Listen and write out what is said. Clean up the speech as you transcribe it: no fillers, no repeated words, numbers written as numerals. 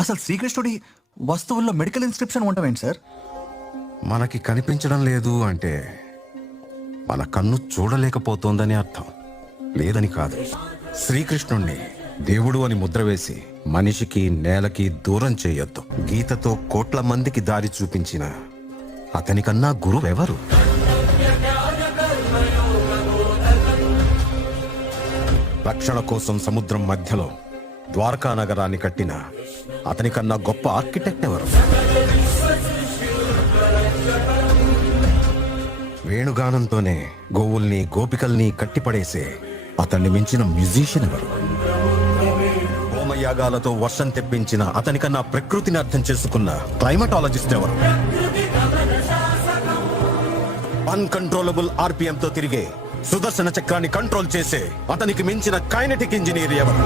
అసలు శ్రీకృష్ణుడి వస్తువుల్లో మెడికల్ ఇన్స్క్రిప్షన్ ఉండవేంటి సార్? మనకి కనిపించడం లేదు అంటే మన కన్ను చూడలేకపోతోందని అర్థం, లేదని కాదు. శ్రీకృష్ణుణ్ణి దేవుడు అని ముద్ర వేసి మనిషికి నేలకి దూరం చేయొద్దు. గీతతో కోట్ల మందికి దారి చూపించిన అతనికన్నా గురువెవరు? రక్షణ కోసం సముద్రం మధ్యలో ద్వారకా నగరాన్ని కట్టిన అతనికన్నా గొప్ప ఆర్కిటెక్ట్ ఎవరు? వేణుగానంతోనే గోవుల్ని గోపికల్ని కట్టిపడేసే అతన్ని మించిన మ్యూజిషియన్ ఎవరు? హోమయాగాలతో వర్షం తెప్పించిన అతనికన్నా ప్రకృతిని అర్థం చేసుకున్న క్లైమటాలజిస్ట్ ఎవరు? అన్కంట్రోలబుల్ ఆర్పిఎం తో తిరిగే సుదర్శన చక్రాన్ని కంట్రోల్ చేసే అతనికి మించిన కైనెటిక్ ఇంజనీర్ ఎవరు?